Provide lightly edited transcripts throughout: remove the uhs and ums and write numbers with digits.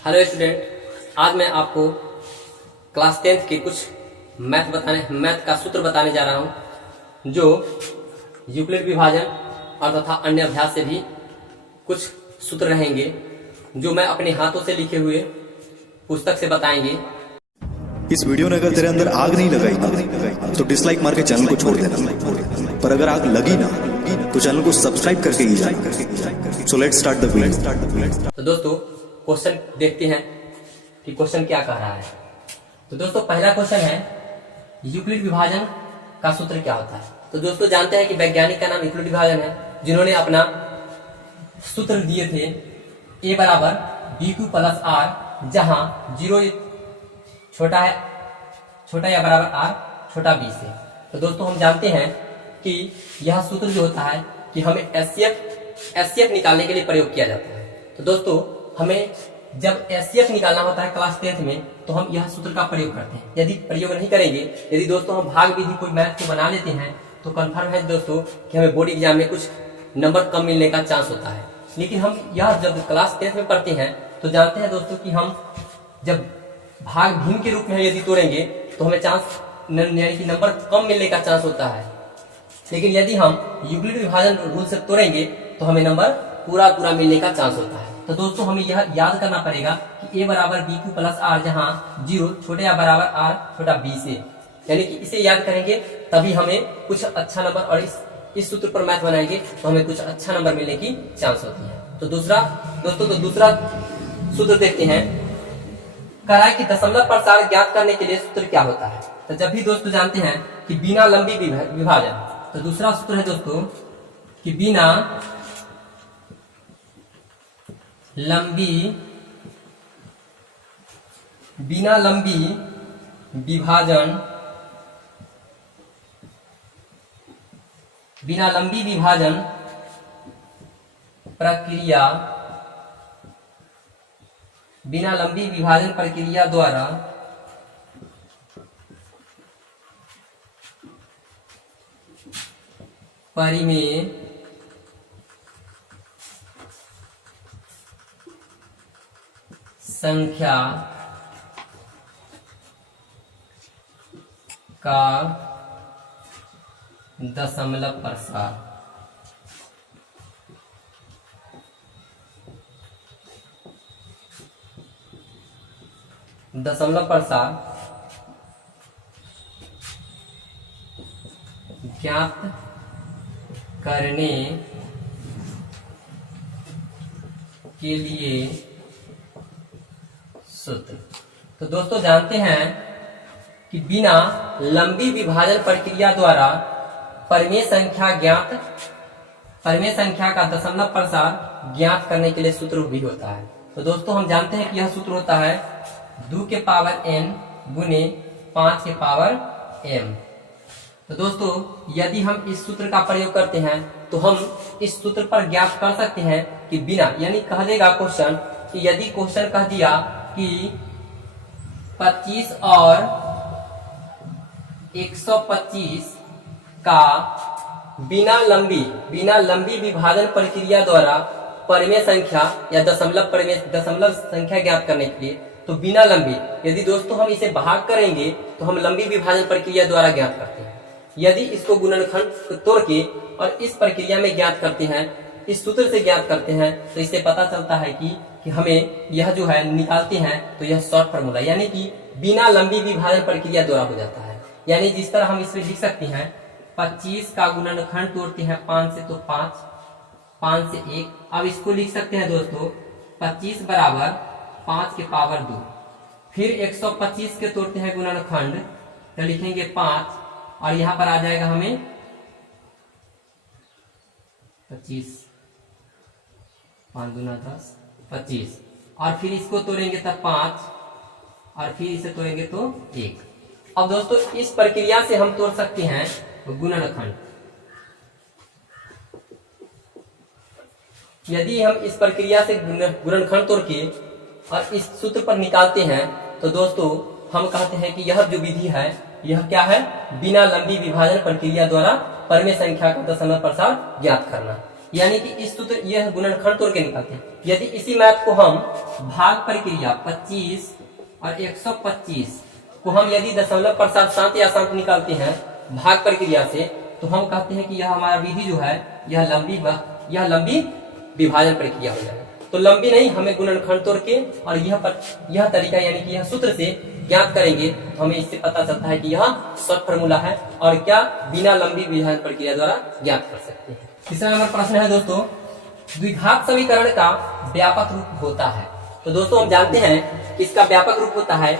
Hello student, आज मैं आपको क्लास 10th के कुछ मैथ का सूत्र बताने जा रहा हूं, जो यूक्लिड विभाजन और तथा अन्य अभ्यास से भी कुछ सूत्र रहेंगे, जो मैं अपने हाथों से लिखे हुए पुस्तक से बताएंगे। इस वीडियो ने अगर तेरे अंदर आग नहीं लगाई ना तो डिसलाइक मार के चैनल को छोड़ देना, पर अगर आग लगी ना तो चैनल को सब्सक्राइब करके ही जाना। So let's start the video. तो दोस्तों, क्वेश्चन देखते हैं कि क्वेश्चन क्या कह रहा है। तो दोस्तों, पहला क्वेश्चन है यूक्लिड विभाजन का सूत्र क्या होता है। तो दोस्तों, जानते हैं कि वैज्ञानिक का नाम यूक्लिड विभाजन है, जिन्होंने अपना सूत्र दिए थे a बराबर BQ प्लस R, जहां 0 छोटा या बराबर r छोटा b से। तो दोस्तों, हम जानते हैं कि यह सूत्र जो होता है कि हमें एचसीएफ निकालने के लिए प्रयोग किया जाता है। तो दोस्तों, हमें जब एचसीएफ निकालना होता है क्लास 10th में, तो हम यह सूत्र का प्रयोग करते हैं। यदि प्रयोग नहीं करेंगे, यदि दोस्तों हम भाग विधि कोई मैथ को बना लेते हैं, तो कंफर्म है दोस्तों कि हमें बोर्ड एग्जाम में कुछ नंबर कम मिलने का चांस होता है। लेकिन हम यह जब क्लास 10th में पढ़ते हैं, तो जानते हैं दोस्तों कि हम जब भाग भिन्न के रूप में यदि तोड़ेंगे तो हमें चांस यानी कि नंबर कम मिलने का चांस होता है। लेकिन यदि हम यूक्लिड विभाजन रूल से तोड़ेंगे तो हमें नंबर पूरा मिलने का चांस होता है। तो दोस्तों, हमें यह याद करना पड़ेगा कि a बराबर BQ प्लस R, जहां 0 छोटे या बराबर r छोटा b से, यानी कि इसे याद करेंगे तभी हमें कुछ अच्छा नंबर, और इस सूत्र पर मैथ बनाएंगे तो हमें कुछ अच्छा नंबर मिलने की चांस होती है। तो दूसरा सूत्र देखते हैं। कराई की दशमलव प्रसार ज्ञात करने के लिए सूत्र क्या होता है। तो जब भी दोस्तों जानते हैं कि बिना लंबी विभाजन, तो दूसरा सूत्र है दोस्तों कि बिना लंबी विभाजन प्रक्रिया द्वारा परिमेय संख्या का दशमलव प्रसार। दशमलव प्रसार ज्ञात करने के लिए सूत्र। तो दोस्तों, जानते हैं कि बिना लंबी विभाजन प्रक्रिया द्वारा परिमेय संख्या का दशमलव प्रसार ज्ञात करने के लिए सूत्र भी होता है। तो दोस्तों, हम जानते हैं कि यह सूत्र होता है 2 के पावर n गुने 5 के पावर m। तो दोस्तों, यदि हम इस सूत्र का प्रयोग करते हैं तो हम इस सूत्र पर ज्ञात कर सकते हैं कि बिना, यानी कह देगा क्वेश्चन कि यदि क्वेश्चन कह दिया कि 25 और 125 का बिना लंबी विभाजन प्रक्रिया द्वारा परिमेय संख्या या दशमलव संख्या ज्ञात करने के लिए, तो बिना लंबी, यदि दोस्तों हम इसे भाग करेंगे तो हम लंबी विभाजन प्रक्रिया द्वारा ज्ञात करते हैं। यदि इसको गुणनखंड तोड़ के और इस प्रक्रिया में ज्ञात करते हैं, इस सूत्र से ज्ञात करते हैं, तो इससे पता चलता है कि हमें यह जो है निकालते हैं तो यह शॉर्ट फार्मूला, यानी कि बिना लंबी विभाजन प्रक्रिया द्वारा हो जाता है। यानी जिस तरह हम इसमें लिख सकते हैं 25 का गुणनखंड तोड़ते हैं 5 से, तो 5 से 1। अब इसको लिख सकते हैं दोस्तों 25 बराबर 5 के पावर 2। फिर 125 के तोड़ते हैं गुणनखंड, तो लिखेंगे 5, और यहां पर आ जाएगा हमें 25, 5 दूना 10, 25, और फिर इसको तोड़ेंगे तब 5, और फिर इसे तोड़ेंगे तो 1। अब दोस्तों, इस प्रक्रिया से हम तोड़ सकते हैं गुणनखंड। यदि हम इस प्रक्रिया से गुणनखंड तोड़ के और इस सूत्र पर निकालते हैं, तो दोस्तों हम कहते हैं कि यह जो विधि है, यह क्या है, बिना लंबी विभाजन प्रक्रिया द्वारा परिमेय संख्या का दशमलव प्रसार ज्ञात करना। यानी कि इस सूत्र यह गुणनखंड तोड़ के निकालते हैं। यदि इसी मैथ को हम भाग प्रक्रिया 25 और 125 को हम यदि दशमलव प्रसाद शांत या शांत निकालते हैं भाग प्रक्रिया से, तो हम कहते हैं कि यह हमारा विधि जो है यह लंबी विभाजन प्रक्रिया हो जाएगा। तो लंबी नहीं, हमें गुणनखंड तोड़ के और यह तरीका यानी कि यह सूत्र से ज्ञात करेंगे तो हमें इससे पता चलता है कि यह शॉर्ट फार्मूला है और क्या बिना लंबी विभाजन प्रक्रिया द्वारा ज्ञात कर सकते हैं। तीसरा नंबर प्रश्न है दोस्तों, द्विघात समीकरण का व्यापक रूप होता है। तो दोस्तों हम जानते हैं कि इसका व्यापक रूप होता है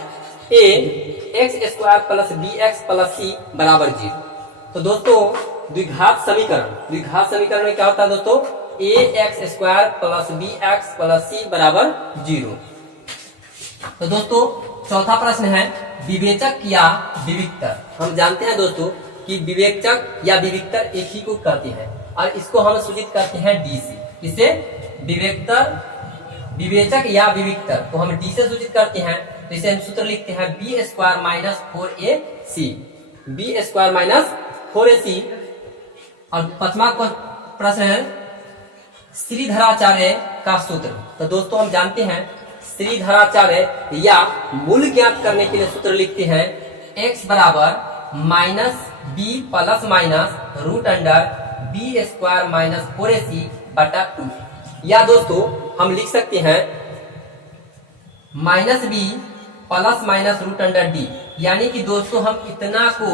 a x² plus bx plus c बराबर 0। तो दोस्तों द्विघात समीकरण में क्या होता है दोस्तों, ax² plus bx plus c बराबर 0। तो दोस्तों चौथा प्रश्न है विवेचक या विविक्तर। हम जानते हैं दोस्तों कि विवेचक या विविक्तर एक ही को कहते हैं और इसको हम सूचित करते हैं डी से। इसे विवेचक या विविक्तर को हम डी से सूचित करते हैं। तो इसे हम सूत्र लिखते हैं b² minus 4ac, b² minus 4ac। और पांचवा प्रश्न है श्रीधराचार्य का सूत्र। तो दोस्तों हम जानते हैं श्रीधराचार्य या मूल ज्ञात करने के लिए सूत्र लिखते हैं x बराबर minus b plus minus root under b² minus 4ac बटा 2। या दोस्तों हम लिख सकते हैं minus b plus minus root under d, यानी कि दोस्तों हम इतना को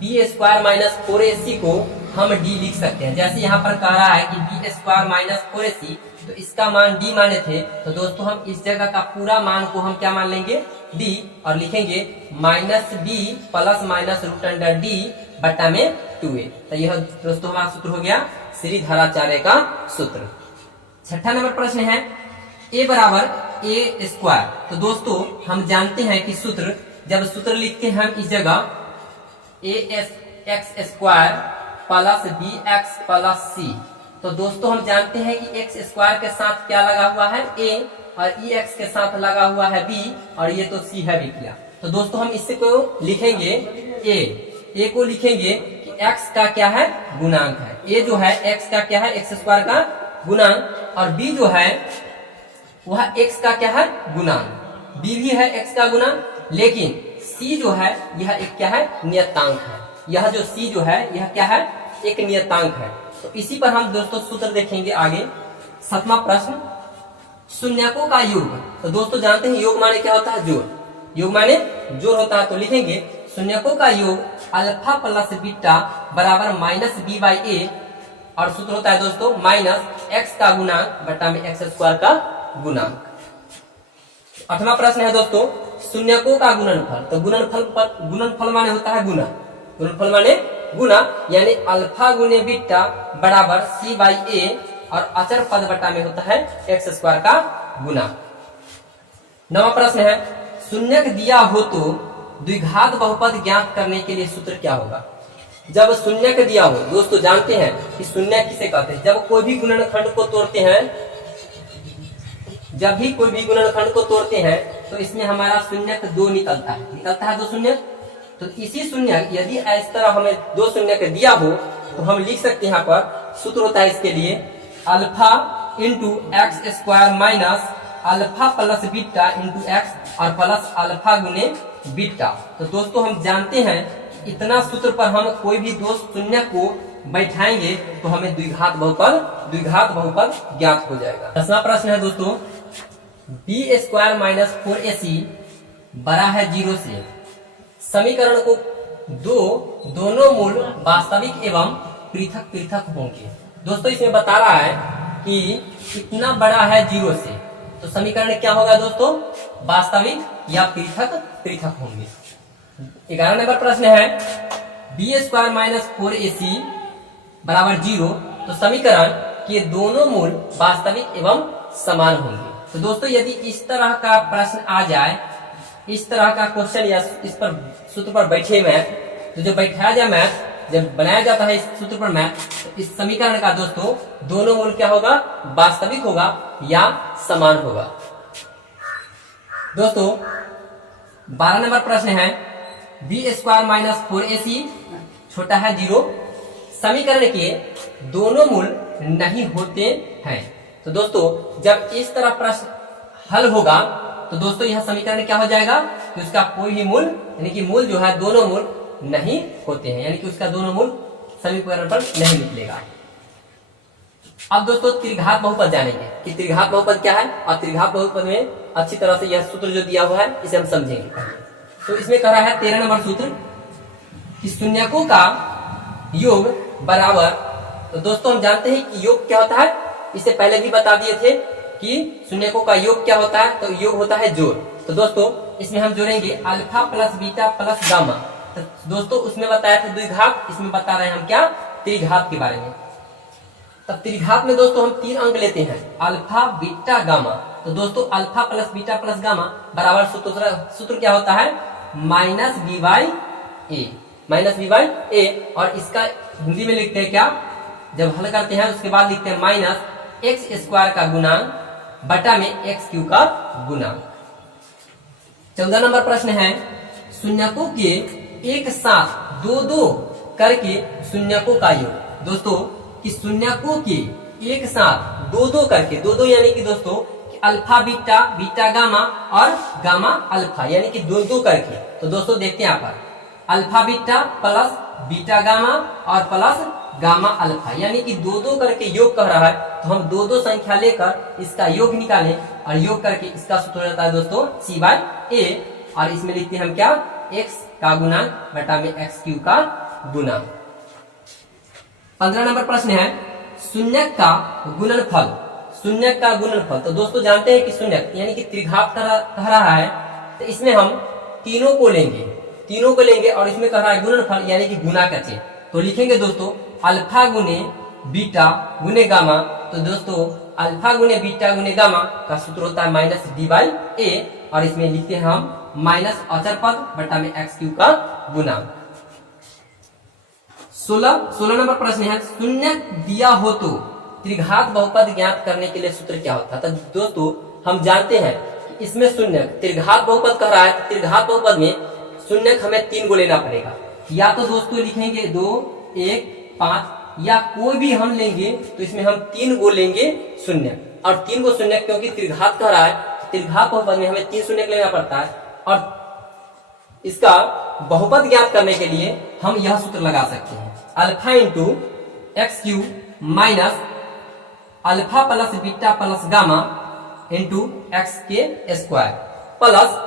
b² माइनस 4ac को हम d लिख सकते हैं। जैसे यहाँ पर कह रहा है कि b² माइनस 4ac, तो इसका मान d माने थे, तो दोस्तों हम इस जगह का पूरा मान को हम क्या मान लेंगे d और लिखेंगे minus b plus minus root under d बटा में 2a। तो यह दोस्तों हमारा सूत्र हो गया श्रीधराचार्य का सूत्र। छठा नंबर प्रश्न है a बराबर a²। तो दोस्तों हम जानते हैं कि जब सूत्र लिखते हैं हम इस जगह ax² plus bx plus c, तो दोस्तों हम जानते हैं कि x² के साथ क्या लगा हुआ है a और ex के साथ लगा हुआ है b और ये तो c है भी किया। तो दोस्तों हम इससे को लिखेंगे a को लिखेंगे कि x का क्या है गुणांक है। a जो है x का क्या है x² का गुणांक और b जो है वह x का क्या है गुणांक, b भी है x का गुणांक, लेकिन c जो है यह एक क्या है नियतांक है। यह जो c जो है यह क्या है एक नियतांक है। तो इसी पर हम दोस्तों सूत्र देखेंगे आगे। सातवां प्रश्न शून्यकों का योग। तो दोस्तों जानते हैं योग माने क्या होता है जोड़, योग माने जोड़ होता है। तो लिखेंगे शून्यकों का योग अल्फा प्लस बीटा बराबर माइनस b बाई a और सूत्र होता है दोस्तों माइनस x का गुणांक बटा में x² का गुणांक। आठवां प्रश्न है दोस्तों शून्यकों का गुणनफल। तो गुणनफल माने होता है गुना, गुणनफल माने गुना, यानी अल्फा गुने बीटा बराबर c बाई a और अचर पद बटा में होता है x² का गुना। नवा प्रश्न है शून्यक दिया हो तो द्विघात बहुपद ज्ञात करने के लिए सूत्र क्या होगा। जब शून्यक दिया हो दोस्तों जानते हैं कि शून्य किसे कहते हैं, जब कोई भी गुणनखंड को तोड़ते हैं, जब भी कोई भी गुणनखंड को तोड़ते हैं तो इसमें हमारा शून्यक 2 निकलता है 2 शून्य। तो इसी शून्य यदि इस तरह हमें 2 शून्य दिया हो तो हम लिख सकते हैं यहाँ पर सूत्र होता है इसके लिए alpha into x² minus alpha plus beta into x और प्लस अल्फा गुने बीटा। तो दोस्तों हम जानते हैं इतना सूत्र पर हम कोई भी 2 शून्य को बैठाएंगे तो हमें द्विघात बहुपद ज्ञात हो जाएगा। 10वां प्रश्न है दोस्तों b² माइनस 4ac बड़ा है 0 से, समीकरण को दोनों मूल वास्तविक एवं पृथक होंगे। दोस्तों इसमें बता रहा है कि इतना बड़ा है 0 से, तो समीकरण क्या होगा दोस्तों वास्तविक या पृथक होंगे। 11 नंबर प्रश्न है b² माइनस 4ac बराबर 0, तो समीकरण के दोनों मूल वास्तविक एवं समान होंगे। तो दोस्तों यदि इस तरह का प्रश्न आ जाए, इस तरह का क्वेश्चन या इस पर सूत्र पर बैठे मैथ, तो जब बैठाया जाए मैथ, जब बनाया जाता है इस सूत्र पर मैथ, तो इस समीकरण का दोस्तों दोनों मूल क्या होगा वास्तविक होगा या समान होगा। दोस्तों 12 नंबर प्रश्न है b² माइनस 4ac छोटा है 0, समीकरण के दोनों मूल नहीं होते हैं। तो दोस्तों जब इस तरह प्रश्न हल होगा तो दोस्तों यह समीकरण क्या हो जाएगा कि उसका कोई भी मूल यानी कि मूल जो है दोनों मूल नहीं होते हैं, यानी कि उसका दोनों मूल समीकरण पर नहीं निकलेगा। अब दोस्तों त्रिघात बहुपद जानेंगे कि त्रिघात बहुपद क्या है और त्रिघात बहुपद में अच्छी तरह से यह सूत्र जो दिया हुआ है इसे हम समझेंगे। तो इसमें कह रहा है 13 नंबर सूत्र कि शून्यकों का योग बराबर। तो दोस्तों हम जानते हैं कि योग क्या होता है, इससे पहले भी बता दिए थे कि शून्यकों का योग क्या होता है, तो योग होता है जोड़। तो दोस्तों इसमें हम जोड़ेंगे alpha plus beta plus gamma. तो दोस्तों उसमें बताया था द्विघात, इसमें बता रहे हैं हम क्या त्रिघात के बारे में। तब त्रिघात में दोस्तों हम 3 अंक लेते हैं अल्फा बीटा गामा। तो दोस्तों alpha plus beta plus gamma बराबर सूत्र क्या होता है माइनस बी बाई ए। और इसका हिंदी में लिखते हैं क्या, जब हल करते हैं उसके बाद लिखते हैं माइनस एक्स स्क्वायर का गुणांक बटा में एक्स क्यू का गुणांक। 14 नंबर प्रश्न है शून्यकों के एक साथ दो दो करके शून्यकों का योग। दोस्तों कि शून्यकों के एक साथ दो दो करके, दो यानी कि दोस्तों कि अल्फा बीटा बीटा गामा और गामा अल्फा यानी कि दो दो करके। तो दोस्तों देखते हैं यहाँ पर alpha beta plus beta gamma और प्लस गामा अल्फा यानी कि दो दो करके योग कर रहा है। तो हम दो दो संख्या लेकर इसका योग निकालें और योग करके इसका सूत्र हो जाता है दोस्तों सी बाई ए। और इसमें लिखते हैं हम क्या एक्स का गुणांक बटा में एक्स क्यू का गुणांक। 15 नंबर प्रश्न है शून्यक का गुणनफल। शून्यक का गुणनफल तो दोस्तों जानते हैं कि शून्यक यानी कि त्रिघात कह रहा है, तो इसमें हम तीनों को लेंगे और इसमें कह रहा है गुणनफल यानी कि गुना करके। तो लिखेंगे दोस्तों अल्फा गुने बीटा गुने गामा। तो दोस्तों अल्फा गुने बीटा गुने गामा का सूत्र होता है माइनस डी बाई ए। और इसमें लिखते हैं हम माइनस अचर पद बटा में एक्स क्यू का गुणांक। 16 नंबर प्रश्न है शून्यक दिया हो तो त्रिघात बहुपद ज्ञात करने के लिए सूत्र क्या होता है। तो दोस्तों हम जानते हैं कि इसमें शून्यक त्रिघात बहुपद कह रहा है, तो त्रिघात बहुपद में शून्यक हमें 3 को लेना पड़ेगा। या तो दोस्तों लिखेंगे 2 1 5 या कोई भी हम लेंगे तो इसमें हम 3 को लेंगे शून्यक। और 3 को शून्यक क्योंकि त्रिघात कह रहा है, त्रिघात बहुपद में हमें 3 शून्यक लेना पड़ता है। और इसका बहुपद ज्ञात करने के लिए हम यह सूत्र लगा सकते हैं alpha into x cube minus alpha plus beta plus gamma into x के square plus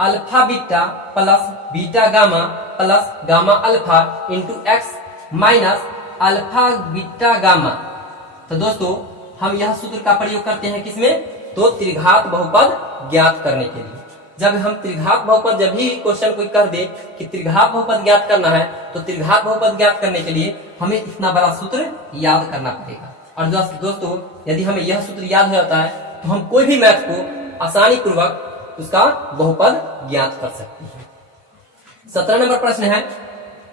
alpha beta plus beta gamma plus gamma alpha into x minus alpha beta gamma. तो दोस्तों हम यह सूत्र का प्रयोग करते हैं किसमें, तो त्रिघात बहुपद ज्ञात करने के लिए। जब हम त्रिघात बहुपद जब भी क्वेश्चन कोई कर दे कि त्रिघात बहुपद ज्ञात करना है, तो त्रिघात बहुपद ज्ञात करने के लिए हमें इतना बड़ा सूत्र याद करना पड़ेगा। और दोस्तों यदि हमें यह सूत्र याद हो जाता है तो हम कोई भी मैथ को आसानी पूर्वक उसका बहुपद ज्ञात कर सकते हैं। 17 नंबर प्रश्न है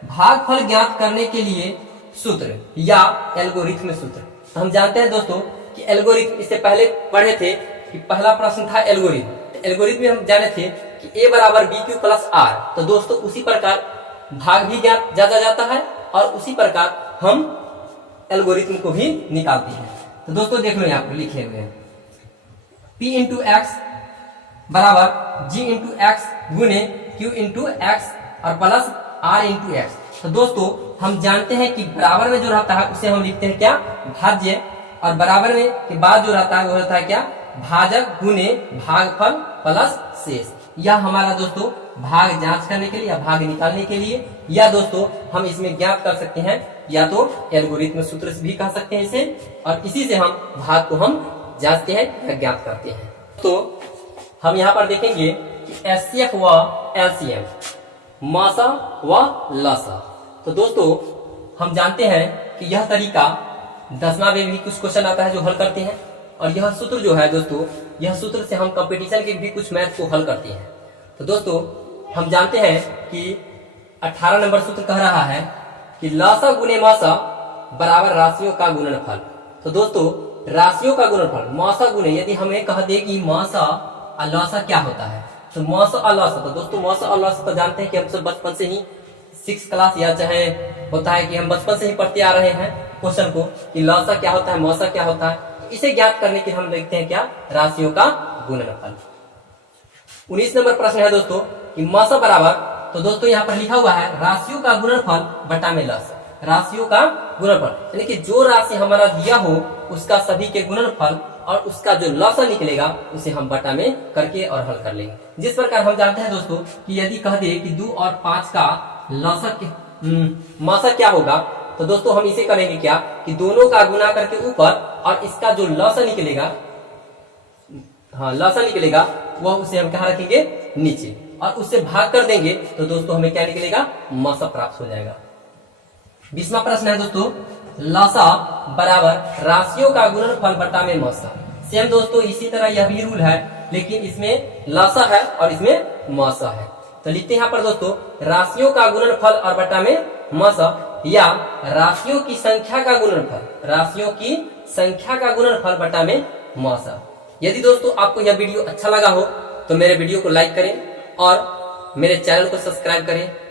भागफल ज्ञात करने के लिए सूत्र या एल्गोरिथम सूत्र। तो हम जानते हैं दोस्तों कि एल्गोरिथम इससे पहले पढ़े थे कि पहला प्रश्न था एल्गोरिथम। एल्गोरिथम में हम जाने थे कि a बराबर बी क्यू प्लस आर। तो दोस्तों उसी प्रकार भाग भी ज्ञात जाता है और उसी प्रकार हम एल्गोरिथम को भी निकालते हैं। तो दोस्तों देख लो यहाँ पर लिखे हुए हैं p इंटू एक्स बराबर g इंटू एक्स गुने q इंटू एक्स और प्लस r इंटू एक्स। तो दोस्तों हम जानते हैं कि बराबर में जो रहता है उसे हम लिखते हैं क्या भाज्य, और बराबर में के बाद जो रहता है वो रहता है क्या भाजक गुने भागफल प्लस शेष। यह हमारा दोस्तों भाग जांच करने के लिए या भाग निकालने के लिए, या दोस्तों हम इसमें ज्ञात कर सकते हैं या तो एल्गोरिथम सूत्र से भी कह सकते हैं इसे, और इसी से हम भाग को हम जांचते हैं या ज्ञात करते हैं। तो हम यहाँ पर देखेंगे कि एचसीएफ व एलसीएम, मासा व लसा। तो दोस्तों हम जानते हैं कि यह तरीका 10वां में भी कुछ क्वेश्चन आता है जो हल करते हैं, और यह सूत्र जो है दोस्तों यह सूत्र से हम कंपटीशन के भी कुछ मैथ को हल करते हैं। तो दोस्तों हम जानते हैं कि 18 नंबर सूत्र कह रहा है कि लसा गुने मासा बराबर राशियों का गुणनफल। तो दोस्तों राशियों का गुणनफल मासा गुने, यदि हमें कह दे कि मासा और लसा क्या होता है, तो मासा और लसा, तो दोस्तों मासा और लसा तो जानते हैं कि हम सब बचपन से ही 6th क्लास या चाहे होता है कि हम बचपन से ही पढ़ते आ रहे हैं, क्वेश्चन को कि लौसा क्या होता है, मौसा क्या होता है। तो इसे ज्ञात करने के हम देखते हैं क्या, राशियों का गुणनफल। 19 नंबर प्रश्न है दोस्तों कि मौसा बराबर, तो दोस्तों यहाँ पर लिखा हुआ है राशियों का गुणनफल बटा में लस। राशियों का गुणनफल यानी कि जो राशि हमारा दिया हो उसका सभी के गुणनफल और उसका जो लसा निकलेगा उसे हम बटा में करके और हल कर लेंगे। जिस प्रकार हम जानते हैं दोस्तों कि यदि कह दे कि 2 और 5 का लसा मौसा क्या होगा, तो दोस्तों हम इसे करेंगे क्या कि दोनों का गुना करके ऊपर और इसका जो लसा निकलेगा, हाँ लसा निकलेगा, वह उसे हम कहाँ रखेंगे, नीचे, और उससे भाग कर देंगे तो दोस्तों हमें क्या निकलेगा, मौसा प्राप्त हो जाएगा। 20वां प्रश्न है दोस्तों, लसा बराबर राशियों का गुणनफल बटा में मौसा। सेम दोस्तों इसी तरह यह भी रूल है, लेकिन इसमें लसा है और इसमें मौसा है। तो लिखते हैं यहाँ पर दोस्तों राशियों का गुणनफल और बटा में मौसा, या राशियों की संख्या का गुणनफल, राशियों की संख्या का गुणनफल बटा में मौसा। यदि दोस्तों आपको यह वीडियो अच्छा लगा हो तो मेरे वीडियो को लाइक करें और मेरे चैनल को सब्सक्राइब करें।